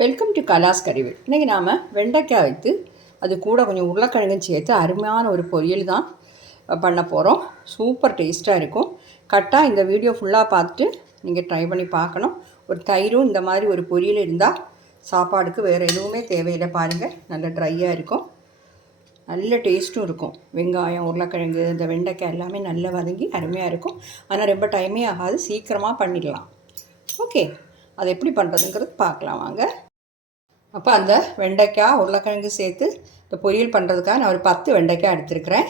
Welcome to கலாஸ் கறிவில் இன்றைக்கி நாம் வெண்டைக்காய் வைத்து அது கூட கொஞ்சம் உருளைக்கிழங்கும் சேர்த்து அருமையான ஒரு பொரியல் தான் பண்ண போகிறோம் சூப்பர் டேஸ்ட்டாக இருக்கும். கரெக்டாக இந்த வீடியோ ஃபுல்லாக பார்த்துட்டு நீங்கள் ட்ரை பண்ணி பார்க்கணும். ஒரு தயிரும் இந்த மாதிரி ஒரு பொரியல் இருந்தால் சாப்பாடுக்கு வேறு எதுவுமே தேவையில்லை பாருங்கள் நல்ல ட்ரையாக இருக்கும். நல்ல டேஸ்ட்டும் இருக்கும். வெங்காயம் உருளைக்கிழங்கு இந்த வெண்டைக்காய் எல்லாமே நல்லா வதங்கி அருமையாக இருக்கும். ஆனால் ரொம்ப டைமே ஆகாது. சீக்கிரமாக பண்ணிடலாம். ஓகே அதை எப்படி பண்ணுறதுங்கிறது பார்க்கலாம். வாங்க. அப்போ அந்த வெண்டைக்காய் உருளைக்கிழங்கு சேர்த்து இந்த பொரியல் பண்ணுறதுக்காக நான் ஒரு பத்து வெண்டைக்காய் எடுத்துருக்கிறேன்.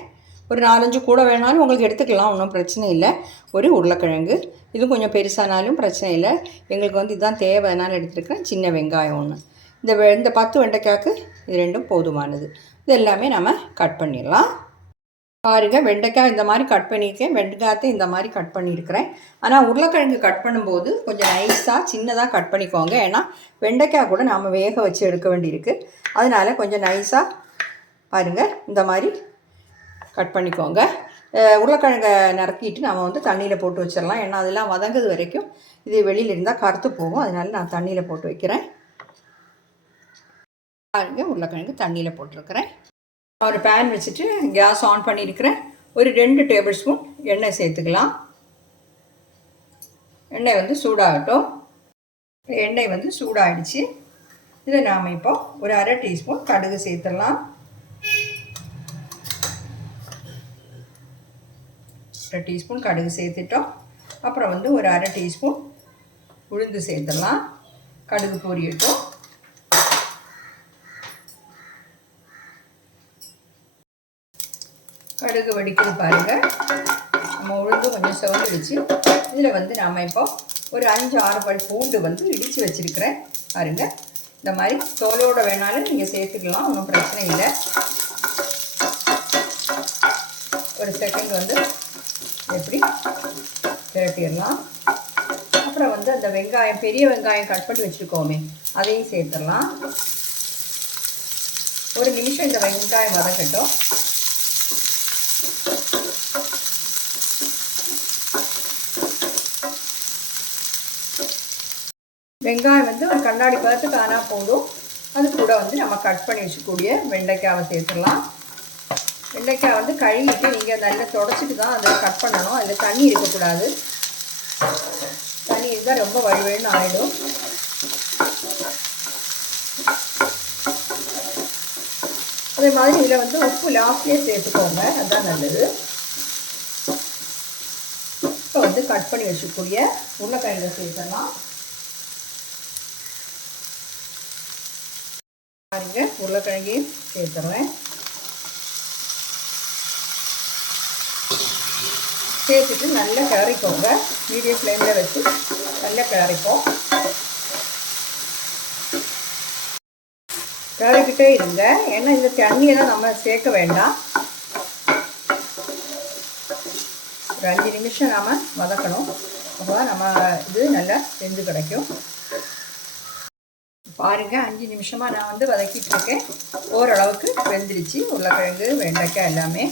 ஒரு நாலஞ்சு கூட வேணாலும் உங்களுக்கு எடுத்துக்கலாம் ஒன்றும் பிரச்சனை இல்லை. ஒரு உருளைக்கிழங்கு. இது கொஞ்சம் பெருசானாலும் பிரச்சனை இல்லை. எங்களுக்கு வந்து இதுதான் தேவைனாலும் எடுத்துருக்கிறேன். சின்ன வெங்காயம் ஒன்று இந்த வெ இந்த பத்து வெண்டைக்காய்க்கு இது ரெண்டும் போதுமானது. இது எல்லாமே நம்ம கட் பண்ணிடலாம். பாருங்கள் வெண்டைக்காய் இந்த மாதிரி கட் பண்ணியிருக்கேன். வெண்டைக்காயத்தை இந்த மாதிரி கட் பண்ணியிருக்கிறேன். ஆனால் உருளைக்கிழங்கு கட் பண்ணும்போது கொஞ்சம் நைஸாக சின்னதாக கட் பண்ணிக்கோங்க. ஏன்னா வெண்டைக்காய் கூட நாம் வேக வச்சு எடுக்க வேண்டியிருக்கு. அதனால் கொஞ்சம் நைஸாக பாருங்கள் இந்த மாதிரி கட் பண்ணிக்கோங்க. உருளைக்கிழங்கை நறுக்கிட்டு நம்ம வந்து தண்ணியில் போட்டு வச்சிடலாம். ஏன்னா அதெல்லாம் வதங்குது வரைக்கும். இது வெளியில் இருந்தால் கருத்து போகும். அதனால் நான் தண்ணியில் போட்டு வைக்கிறேன். பாருங்க உருளைக்கிழங்கு தண்ணியில் போட்டிருக்கிறேன். ஒரு பேன் வச்சுட்டு கேஸ் ஆன் பண்ணியிருக்கிறேன் ஒரு ரெண்டு டேபிள் ஸ்பூன் எண்ணெய் சேர்த்துக்கலாம். எண்ணெய் வந்து சூடாகட்டும். எண்ணெய் வந்து சூடாகிடுச்சு இதை நாம் இப்போ ஒரு அரை டீஸ்பூன் கடுகு சேர்த்துடலாம். அரை டீஸ்பூன் கடுகு சேர்த்துட்டோம். அப்புறம் வந்து ஒரு அரை டீஸ்பூன் உளுந்து சேர்த்துடலாம். கடுகு பொரியட்டும். கடுகு வெடிக்குது பாருங்கள் நம்ம உளுந்து கொஞ்சம் சிவந்துடுச்சு இதில் வந்து நாம் இப்போ ஒரு அஞ்சு ஆறு பல் பூண்டு வந்து இடித்து வச்சுருக்கிறேன். பாருங்கள் இந்த மாதிரி தோலோடு வேணாலும் நீங்கள் சேர்த்துக்கலாம் ஒன்றும் பிரச்சனை இல்லை. ஒரு செகண்ட் வந்து எப்படி திரட்டிடலாம். அப்புறம் வந்து அந்த வெங்காயம் பெரிய வெங்காயம் கட் பண்ணி வச்சுருக்கோமே அதையும் சேர்த்துடலாம். ஒரு நிமிஷம் இந்த வெங்காயம் வதக்கட்டும். வெங்காயம் வந்து ஒரு கண்ணாடி பதத்துக்கு ஆனால் போதும். அது கூட வந்து நம்ம கட் பண்ணி வச்சுக்கூடிய வெண்டைக்காவை சேர்த்துடலாம். வெண்டைக்காய் வந்து கழுவிட்டு நீங்கள் நல்லா தொடச்சிட்டு தான் அதை கட் பண்ணணும். அதில் தண்ணி இருக்கக்கூடாது. தண்ணி இருந்தால் ரொம்ப வழுவழுன்னு ஆகிடும் அதே மாதிரி இதில் வந்து உப்பு லாஸ்ட்லேயே சேர்த்துக்கோங்க. அதுதான் நல்லது. இப்போ வந்து கட் பண்ணி வச்சுக்கூடிய உருளைக்கிழங்கு சேர்த்துடலாம். பாருங்க உருளைக்கிழங்கையும் சேர்த்துறேன். சேர்த்துட்டு நல்லா கிளறிக்கோங்க மீடியம் ஃப்ளேமில் வச்சு நல்லா கிளறிப்போம் கிளறிக்கிட்டே இருங்க. ஏன்னா இந்த தண்ணியெல்லாம் நம்ம சேர்க்க வேண்டாம். ஒரு அஞ்சு நிமிஷம் நாம் வதக்கணும். அப்போ நம்ம இது நல்லா செஞ்சு கிடைக்கும். பாருங்கள் அஞ்சு நிமிஷமாக நான் வந்து வதக்கிட்டு இருக்கேன் ஓரளவுக்கு வெந்துருச்சு. உருளைக்கிழங்கு வெண்டைக்காய் எல்லாமே.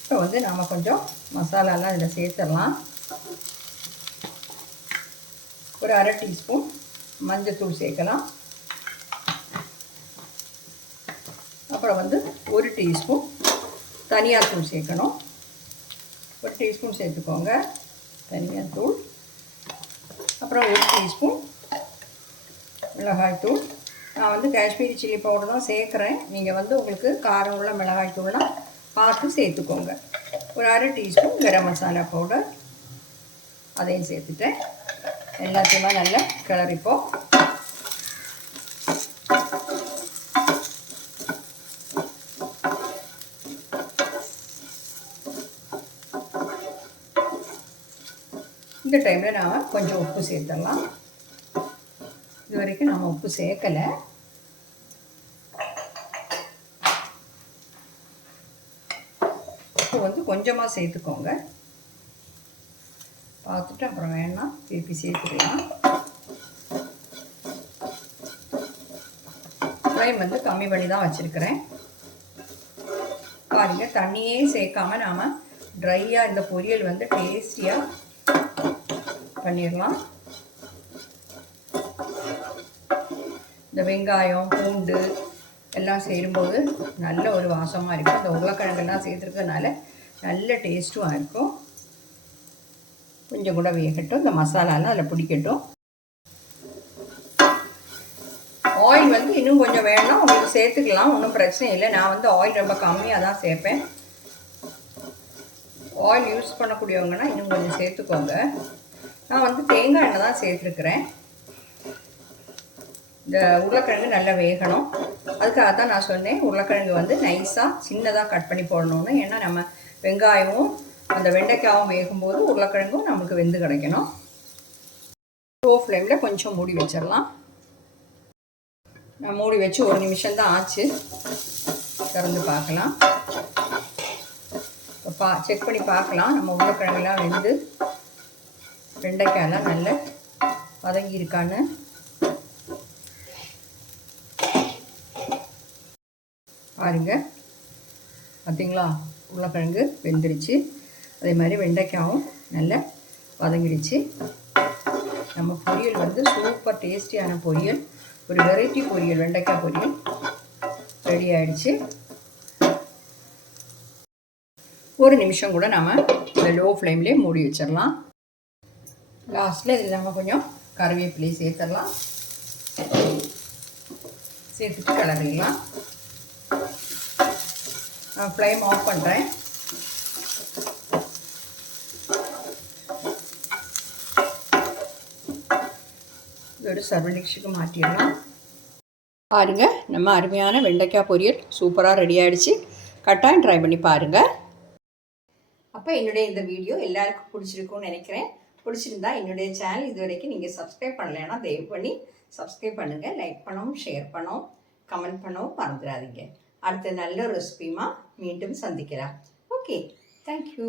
இப்போ வந்து நம்ம கொஞ்சம் மசாலாலாம் இதில் சேர்த்துடலாம். ஒரு அரை டீஸ்பூன் மஞ்சத்தூள் சேர்க்கலாம். அப்புறம் வந்து ஒரு டீஸ்பூன் தனியாத்தூள் சேர்க்கணும். ஒரு டீஸ்பூன் சேர்த்துக்கோங்க. தனியார் தூள் அப்புறம் ஒரு டீஸ்பூன் மிளகாய் தூள். நான் வந்து காஷ்மீரி சில்லி பவுடர் தான் சேர்க்குறேன். நீங்கள் வந்து உங்களுக்கு காரம் உள்ள மிளகாய்த்தூள்லாம் பார்த்து சேர்த்துக்கோங்க. ஒரு அரை டீஸ்பூன் கரம் மசாலா பவுடர். அதையும் சேர்த்துட்டேன். எல்லாத்தையுமே நல்லா கிளறிப்போம் இந்த டைமில் நான் கொஞ்சம் உப்பு சேர்த்துடலாம். வரைக்கும் நம்ம உப்பு சேர்க்கலை. உப்பு வந்து கொஞ்சமாக சேர்த்துக்கோங்க. பார்த்துட்டு அப்புறம் வேணாம் திருப்பி சேர்த்துக்கலாம். ஃப்ளைம் வந்து கம்மி பண்ணி தான் வச்சுருக்கிறேன். பாருங்க தண்ணியே சேர்க்காம நாம் ட்ரையாக இந்த பொரியல் வந்து டேஸ்டியாக பண்ணிடலாம் இந்த வெங்காயம் பூண்டு எல்லாம் சேரும்போது நல்ல ஒரு வாசமாக இருக்கும். இந்த உருளைக்கிழங்கெல்லாம் சேர்த்துருக்கறனால நல்ல டேஸ்ட்டும் இருக்கும். கொஞ்சம் கூட வேகட்டும். இந்த மசாலாலாம் அதில் பிடிக்கட்டும். ஆயில் வந்து இன்னும் கொஞ்சம் வேணும்னா உங்களுக்கு சேர்த்துக்கலாம். ஒன்றும் பிரச்சனை இல்லை. நான் வந்து ஆயில் ரொம்ப கம்மியாக தான் சேர்ப்பேன். ஆயில் யூஸ் பண்ணக்கூடியவங்கன்னா இன்னும் கொஞ்சம் சேர்த்துக்கோங்க. நான் வந்து தேங்காய் எண்ணெய் தான் சேர்த்துருக்குறேன். இந்த உருளைக்கிழங்கு நல்லா வேகணும். அதுக்காக தான் நான் சொன்னேன் உருளைக்கிழங்கு வந்து நைஸாக சின்னதாக கட் பண்ணி போடணும்னு. ஏன்னா நம்ம வெங்காயமும் அந்த வெண்டைக்காயும் வேகும்போது உருளைக்கிழங்கும் நமக்கு வெந்து கிடைக்கணும். லோ ஃப்ளேமில் கொஞ்சம் மூடி வச்சிடலாம். நான் மூடி வச்சு ஒரு நிமிஷம் தான் ஆச்சு. திறந்து பார்க்கலாம். இப்போ பா செக் பண்ணி பார்க்கலாம். நம்ம உருளைக்கிழங்குலாம் வெந்து வெண்டைக்காயெல்லாம் நல்ல வதங்கி இருக்கான்னு பாருங்கள் பார்த்தீங்களா உருளைக்கிழங்கு வெந்துருச்சு. அதே மாதிரி வெண்டைக்காயும் நல்லா வதங்கிடுச்சு. நம்ம பொரியல் வந்து சூப்பர் டேஸ்டியான பொரியல். ஒரு வெரைட்டி பொரியல் வெண்டைக்காய் பொரியல். ரெடி ஆகிடுச்சு ஒரு நிமிஷம் கூட நம்ம இந்த லோ ஃப்ளேம்லேயே மூடி வச்சிடலாம். லாஸ்ட்டில் இதில் நம்ம கொஞ்சம் கருவேப்பிலையும் சேர்த்துடலாம். சேர்த்துட்டு கிளறிடலாம். நான் ஃப்ளேம் ஆஃப் பண்ணுறேன் இதோட சர்வடிஷுக்கு மாற்றிடலாம் பாருங்கள் நம்ம அருமையான வெண்டைக்காய் பொரியல் சூப்பராக ரெடி ஆகிடுச்சு கட்டாயம் ட்ரை பண்ணி பாருங்கள் அப்போ என்னுடைய இந்த வீடியோ எல்லாருக்கும் பிடிச்சிருக்கும்னு நினைக்கிறேன். பிடிச்சிருந்தா என்னுடைய சேனல் இது வரைக்கும் நீங்கள் சப்ஸ்கிரைப் பண்ணலைன்னா தயவு பண்ணி சப்ஸ்கிரைப் பண்ணுங்கள் லைக் பண்ணவும் ஷேர் பண்ணவும் கமெண்ட் பண்ணவும் மறந்துடாதீங்க. அடுத்த நல்ல ரெசிபிமா மீண்டும் சந்திக்கலாம் ஓகே தேங்க்யூ